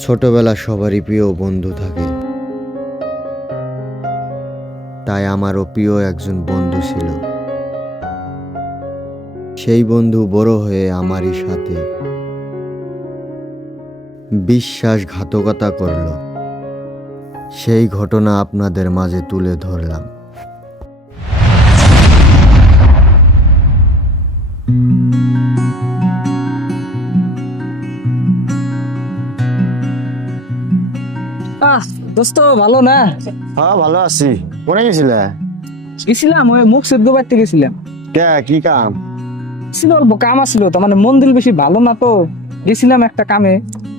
ছোটবেলা সবারই প্রিয় বন্ধু থাকে, তাই আমারও প্রিয় একজন বন্ধু ছিল। সেই বন্ধু বড় হয়ে আমারই সাথে বিশ্বাসঘাতকতা করল। সেই ঘটনা আপনাদের মাঝে তুলে ধরলাম। দোস্ত ভালো না? হ্যাঁ ভালো আছি। কোনে গেছিলে? গেছিলাম ওই মুখ সেদ্ধ বাড়তে গেছিলাম। কে কি কাম? ছিল অল্প কাম আসছিল, তো মানে মন দিল বেশি ভালো না, তো গেছিলাম একটা কামে।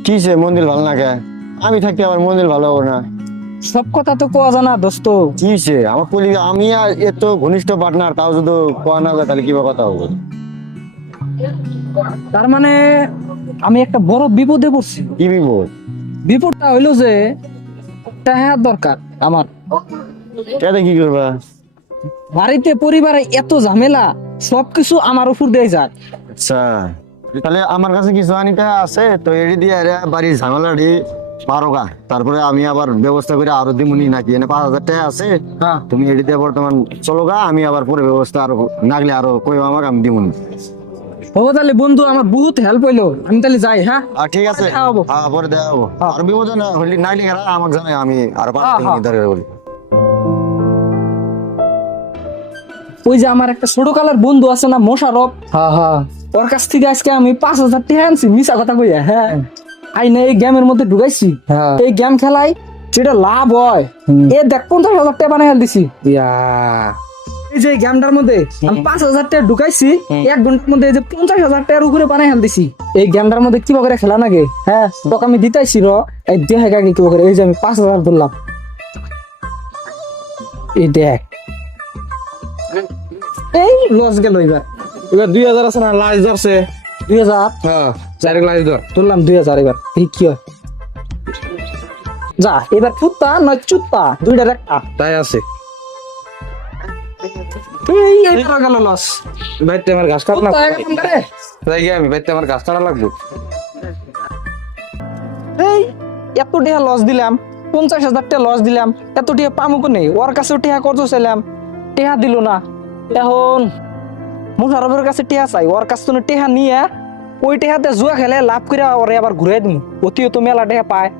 কিছে মন্দির ভালো না কে? আমি থাকি আমার মন্দির ভালো হবে না। সব কথা তো কোয়া জানা দোস্ত। কিছে আমার কলি আমি আর এত ঘনিষ্ঠ পার্টনার, তাও যদি কোয়া না যায় তাহলে কিভাবে কথা হবে? তার মানে আমি একটা বড় বিপদে পড়ছি। কি বিপদ? বিপদটা হইলো যে টাকা দরকার আমার। কেটে কি করবা? বাড়িতে পরিবারে এত ঝামেলা, সবকিছু আমার উপর দিয়ে যায়। আচ্ছা, তাহলে আমার কাছে কিছু আনিতে আছে তো, এড়ি দিয়ে বাড়ির ঝামেলাটি পারোগা, তারপরে আমি আবার ব্যবস্থা করে আরো দিমুনি নাকি এনে 5,000 টাকা আছে। হ্যাঁ, তুমি এড়ি দিয়ে বর্তমান চলো গা, আমি আবার পরে ব্যবস্থা আরো নাগলে আরো কই আমাকে আমি দিমুনি। ও তাহলে বন্ধু আমার বহুত হেল্প হইলো, আমি তাহলে যাই। হ্যাঁ আর ঠিক আছে, দেখা হবো। হ্যাঁ পরে দেখা হবো। আর বিপদ না হইলি নাইলে এরা আমাকে জানাই, আমি আর 5 হ্যাঁ, দিন হ্যাঁ। দরকার বলি। ওই যে আমার একটা ছোট কালের বন্ধু আছে না, মোশারফ, ওর কাছ থেকে আজকে আমি 5,000 টাকা আনছি, মিছা কথা কইয়া। হ্যাঁ, আইনা এই গেমের মধ্যে ঢুকাইছি। এই গেম খেলাই যেটা লাভ হয়, এ দেখ 50,000 টাকা বানাই দিছি। এই যে গেমটার মধ্যে আমি 5,000 টাকা ঢুকাইছি, 1 ঘন্টার মধ্যে এই যে 50,000 টাকার উপরে বানাই দিছি। এই গেমটার মধ্যে কি করে খেলা নাগে, হ্যাঁ তোকে আমি দিতাইছি র, এই দেখে আগে কি করে। এই যে আমি 5,000 ধরলাম, এই দেখ, এই লস গেল। এবার 2,000 আছে না, লাইজ ধরছে। 2,000 হ্যাঁ, ডাইরেক্ট লাইজ ধর। তুললাম 2,000। এবার এই কি হয়, যা এবার ফুটতা নয় চুত্তা, দুইটার একটা। তাই আছে। এই এইবার গেল লস। বাইতে আমার ঘাস কাটা ফুটতা লাগবে। এখন করে। তাই গিয়ে আমি বাইতে আমার ঘাস কাটা লাগবে। এই এত টাকা লস দিলাম, 50,000 টাকা লস দিলাম, এত টাকা পামু কোনে? ওর কাছেও টাকা কত চাইলাম, টাকা দিল না। এখন মুশারফের কাছে টাকা চাই, ওর কাছ থেকে টাকা নিয়ে ওই টাকাতে জুয়া খেলে লাভ করে ওরে আবার ঘুরাই দিম। অতিও তো মেলা টাকা পায়।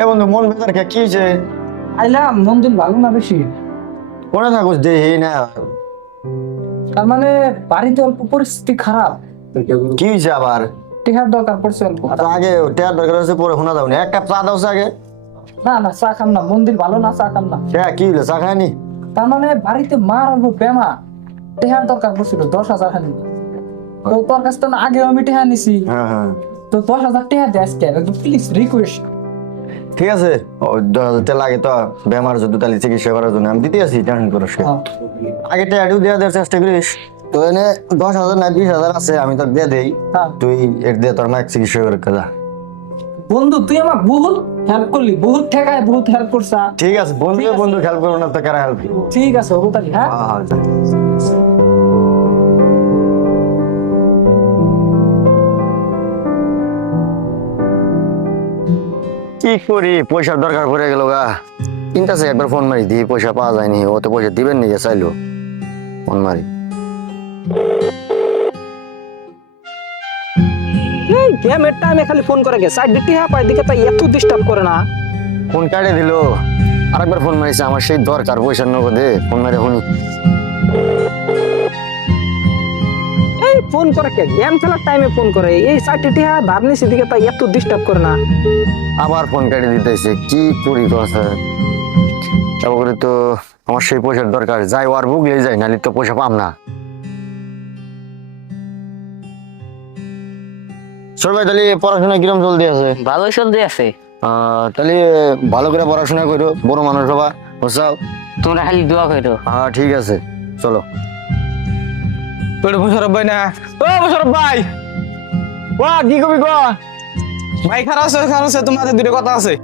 এ বন্ধু মন বেজার কে? কি হয়েছে? আইলাম, মন দিন ভালো না বেশি। কোনে থাকুস দেহি না? তার মানে বাড়িতে অল্প পরিস্থিতি খারাপ, কি হয়েছে আবার? টেহার দরকার পড়ছে অল্প। আচ্ছা, আগে টেয়ার দরকার হচ্ছে, পরে শোনা যাও না। এক কাপ চা দাও আগে। না না, চা খাম না, মন্দির ভালো না, চা খাম না। হ্যাঁ, কি হলো? চা খায়নি? তার মানে বাড়িতে মার অল্প বেমা, টেহার দরকার পড়ছিল 10,000 খানি। তো তোর কাছ থেকে আগে আমি টেহা নিছি, হ্যাঁ হ্যাঁ, তো 10,000 টেহা দে আজকে, একদম প্লিজ রিকোয়েস্ট। ঠিক আছে। 10,000 টাকা লাগে তো বেমার যদি, তাহলে চিকিৎসা করার জন্য আমি দিতে আছি, টেনশন করিস না। আগে টাকাটিও দেওয়া দেওয়ার চেষ্টা করিস। তো এনে 10,000 না 20,000 আছে, আমি তো দিয়ে দেই। হ্যাঁ। তুই এর দিয়ে তোর মায়ের চিকিৎসা করে যা। বন্ধু তুই আমার বহুত হেল্প করলি, বহুত ঠেকায় বহুত হেল্প করছা। ঠিক আছে বন্ধু, বন্ধু হেল্প করবো না তো কারা হেল্প? ঠিক আছে হবো তাহলে। হ্যাঁ, কি করি, পয়সার দরকার পড়ে গেল গা। কিনতেছে, একবার ফোন মারি দিই, পয়সা পাওয়া যায়নি। ও তো পয়সা দিবেন নি, চাইলো। ফোন মারি। এই গেমের টাইমে খালি ফোন করে গে, সাইড দিতে হ্যাঁ পায় দিকে, তাই এত ডিস্টার্ব করে না। ফোন কাটে দিল। আরেকবার ফোন মারিছে, আমার সেই দরকার পয়সার নগদে। ফোন মারি শুনি। এই ফোন করে কে, গেম খেলার টাইমে ফোন করে? এই সাইড দিতে হ্যাঁ ধার নিচে দিকে, তাই এত ডিস্টার্ব করে না। আবার ফোন কেটে দিতেছে, কি করি কথা। তারপরে তো আমার সেই পয়সার দরকার, যাই ওর বুগলে যাই, নাহলে তো পয়সা পাম না। ছোট ভাই, তাহলে পড়াশোনা কিরম চলতে আছে? ভালোই চলতে আছে। তাহলে ভালো করে পড়াশোনা করো, বড় মানুষ হবা, বুঝছাও? তোমরা খালি দোয়া করো। হ্যাঁ ঠিক আছে, চলো। তোর মুশারফ ভাই না? ও মুশারফ ভাই, কি কবি ক? ভাই খারাপ আছে, তোমাদের দুটো কথা আছে।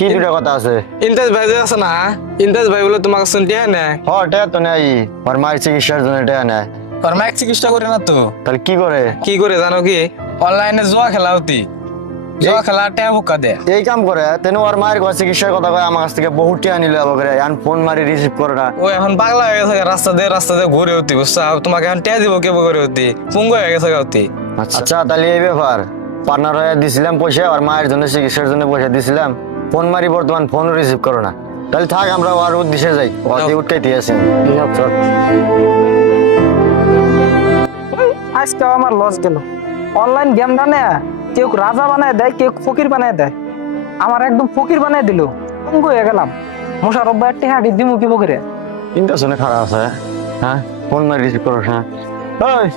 কি দুটা কথা আছে? ইন্টাজ ভাই যে আছে না, ইন্টাজ ভাই বলে তোমাকে শুনতে হয় না। টেয়া তো নাই, ওর মায়ের চিকিৎসার জন্য টেয়া নেয়। ওর মায়ের চিকিৎসা করে না তো। তাহলে কি করে? কি করে জানো কি? অনলাইনে জুয়া খেলা হতি, জুয়া খেলা টেয়া বুকা দে। এই কাম করে তেন ওর মায়ের কাছে চিকিৎসার কথা কয় আমার কাছ থেকে বহুত টেয়া নিল করে, এখন ফোন মারি রিসিভ করে না। ও এখন পাগলা হয়ে গেছে, রাস্তা দিয়ে ঘুরে হতি, বুঝছো? তোমাকে এখন টেয়া দিব কেবো করে হতি, পুঙ্গ হয়ে গেছে হতি। আচ্ছা তাহলে এই ব্যাপার, পার্টনার হয়ে দিছিলাম পয়সা, আর মায়ের জন্য চিকিৎসার জন্য পয়সা দিছিলাম, ফোন মারি বর্তমান ফোনও রিসিভ করো না। তাহলে থাক, আমরা আর উদ্দেশ্যে যাই, ওয়াদি উঠতেই দিয়েছি। আজকে আমার লস গেল। অনলাইন গেম না কেউ রাজা বানায় দেয়, কেউ ফকির বানায় দেয়। আমার একদম ফকির বানায় দিল, পঙ্গু হয়ে গেলাম। মোশারফ ভাই টেহা দিমু কি বকরে। চিন্তা শুনে খারাপ আছে। হ্যাঁ, ফোন মারি রিসিভ করস না। ওই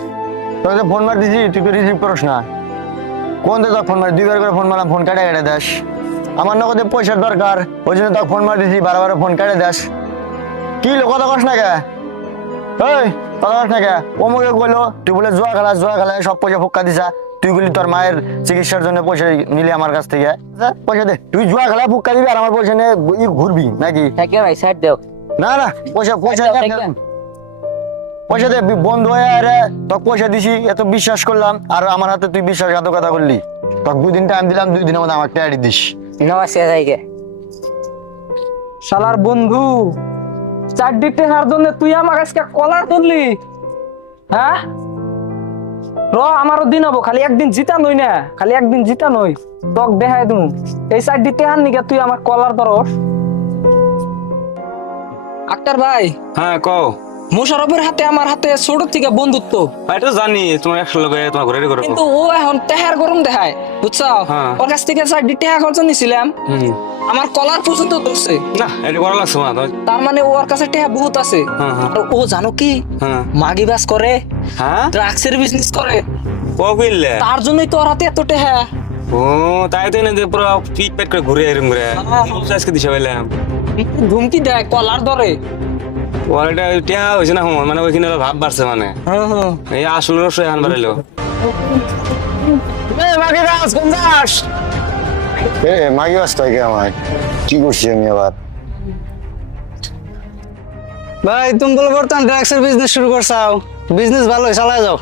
তোকে তো ফোন মার দিছি, তুই তো রিসিভ করস না। কোন তো ফোন মারি, দুইবার করে ফোন মারলাম, ফোন কাটে কাটে দেস। আমার নগদে পয়সার দরকার, ওই জন্য তোকে ফোন মার দিছি, বারবার ফোন কাটে দেস। কি লো, কথা কস না কে? ওই কথা কস না কে? অমুকে কইলো তুই বলে জুয়া খেলা সব পয়সা ফুক্কা দিছা। তুই বলি তোর মায়ের চিকিৎসার জন্য পয়সা নিলি আমার কাছ থেকে। পয়সা দে, তুই জুয়া খেলা ফুক্কা দিবি আর আমার পয়সা নিয়ে ঘুরবি নাকি? ভাই সাইড দাও। না পয়সা পয়সা দে, বন্ধু হয়ে আরে তোকে পয়সা দিছি, এত বিশ্বাস করলাম, আর আমার হাতে তুই বিশ্বাসঘাতকতা করলি। তোকে 2 দিন টাইম দিলাম, 2 দিনের মধ্যে আমার টাকা দিস। নমস্কার জায়গা। শালার বন্ধু, 4 টেহার জন্য তুই আমার আজকে কলার ধরলি? হ্যাঁ আমারও দিন হবো, খালি একদিন জিতা নই না, খালি একদিন জিতা নই, তক দেখাই তুমি। এই 4 টেহার নিকে তুই আমার কলার ধরস? আক্তার ভাই। হ্যাঁ কও। মোশারফের হাতে আমার হাতে ছোট থেকে বন্ধুত্ব। এটা জানি তোমার একশো লোক তোমার ঘরে করে। কিন্তু ও এখন টেহার গরম দেখায়, বুঝছো? ওর কাছ থেকে 4 টেহা খরচ নিছিলাম, আমার কলার পর্যন্ত ধরছে। না এটা করা লাগছে না। তার মানে ওর কাছে টেহা বহুত আছে। আর ও জানো কি, মাগি বাস করে, ড্রাগসের বিজনেস করে। ও কইলে তার জন্যই তো ওর হাতে এত টেহা। ও তাই তো না যে পুরো পিট পেট করে ঘুরে এরম করে আজকে দিছে বললাম। ধুমকি দেয়, কলার ধরে। ওটা টিয়া হয়েছে না, মানে ওইখানে ভাব বাড়ছে, মানে এই আসল রসই আন বাড়াইলো। মাগি বাস তাই আমার কি করছি আমি আবার? ভাই তুমি বলে বর্তমান ড্রাগসের বিজনেস শুরু করছাও, বিজনেস ভালো চালায় যাও।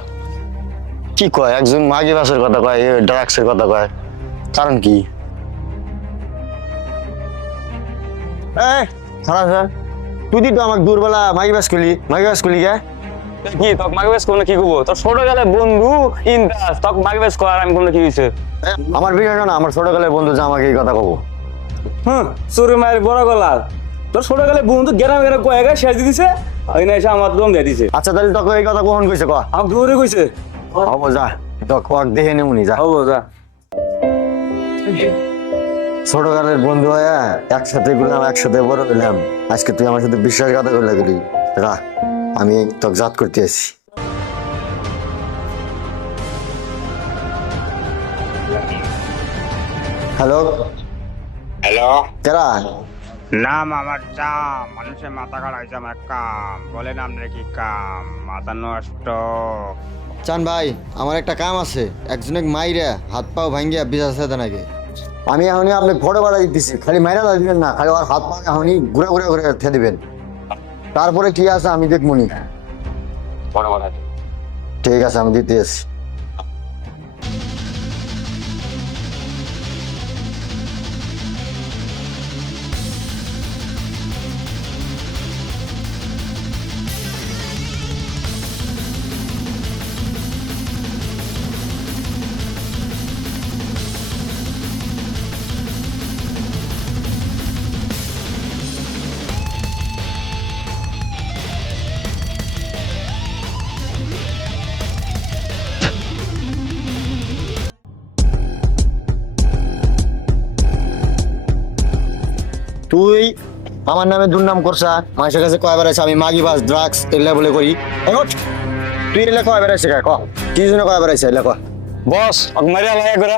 কি কয় একজন মাগি বাসের কথা কয়, ড্রাগসের কথা কয়, কারণ কি? খারাপ স্যার, তুই তো আমাকে দুর্বলা মাগি বাস করলি কে? কি তোকে মাগে বেশ কোনো কি করবো? তোর ছোট গেলে বন্ধু ইন্টাস তোকে মাগে বেশ কর, আমি কোনো কি হয়েছে? আমার বিষয় না, আমার ছোটকালের বন্ধু যে আমাকে এই কথা কব। চুরি মায়ের বড় গলা, তোর ছোট গেলে বন্ধু গ্রামে গ্রামে কয়ে গেছে শেষ দিছে, ওই না এসে আমার দম দিয়ে দিছে। আচ্ছা তাহলে তোকে এই কথা কখন কইছে? আমাকে দৌড়ে কইছে। হবো যা, তোকে দেখে নেমুনি যা। হবো যা। ছোটকালের বন্ধু হয়ে একসাথে ঘুরলাম, একসাথে বড় হইলাম, আজকে তুই আমার সাথে বিশ্বাসঘাতকতা করলি। রা আমি তোকে জাত করতে আসি। হ্যালো কেরা? নাম আমার জাম, মানুষের মাথা খারাপ হয়েছে আমার কাম। বলেন আপনার কি কাম? মাথা নষ্ট। চান ভাই, আমার একটা কাম আছে, একজনে মাইরা হাত পাও ভাঙ্গিয়া বিচার সাথে নাকি। আমি এখনই আপনি ফটো বাড়া দিতেছি, খালি মাইরা দিবেন না, খালি আর হাত পা এখনই ঘুরে ঘুরে ঘুরে খেয়ে দিবেন, তারপরে কি আছে আমি দেখবনি। ঠিক আছে, আমি দিতে আসি। তুই আমার নামে দুর্নাম করছা, মানুষের কাছে কয়বার আছে আমি মাগি বাস ড্রাগস এগুলা বলে করি। তুই এলে কয়বার আছে কি জন্য কয়বার আছে এলে বস মারিয়া লাগে করে।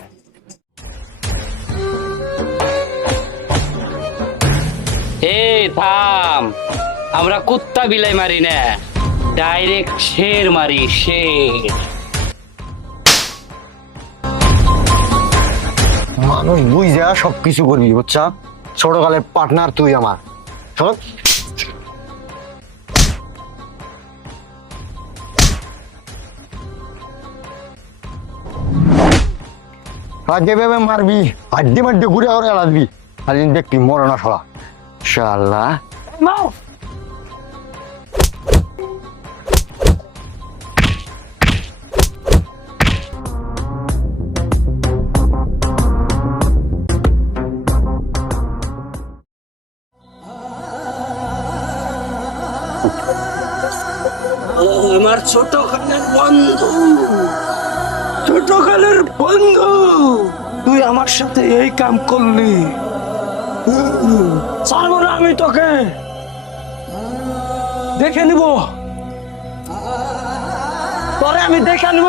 এই থাম, আমরা কুত্তা বিলাই মারি না, ডাইরেক্ট শের মারি, শের। মানুষ বুঝা সবকিছু করবি, বুঝছা? ছোটকালের পার্টনার তুই আমার শোন আর যেভাবে মারবি হাড্ডি মাড্ডি ঘুরে ঘুরে আসবি আর দেখবি মরে না সরা শালা আমার ছোটকালের বন্ধু, ছোটকালের বন্ধু, তুই আমার সাথে এই কাম করলি। ছাড়বো না আমি তোকে, দেখে নিব তোরে, আমি দেখে নিব।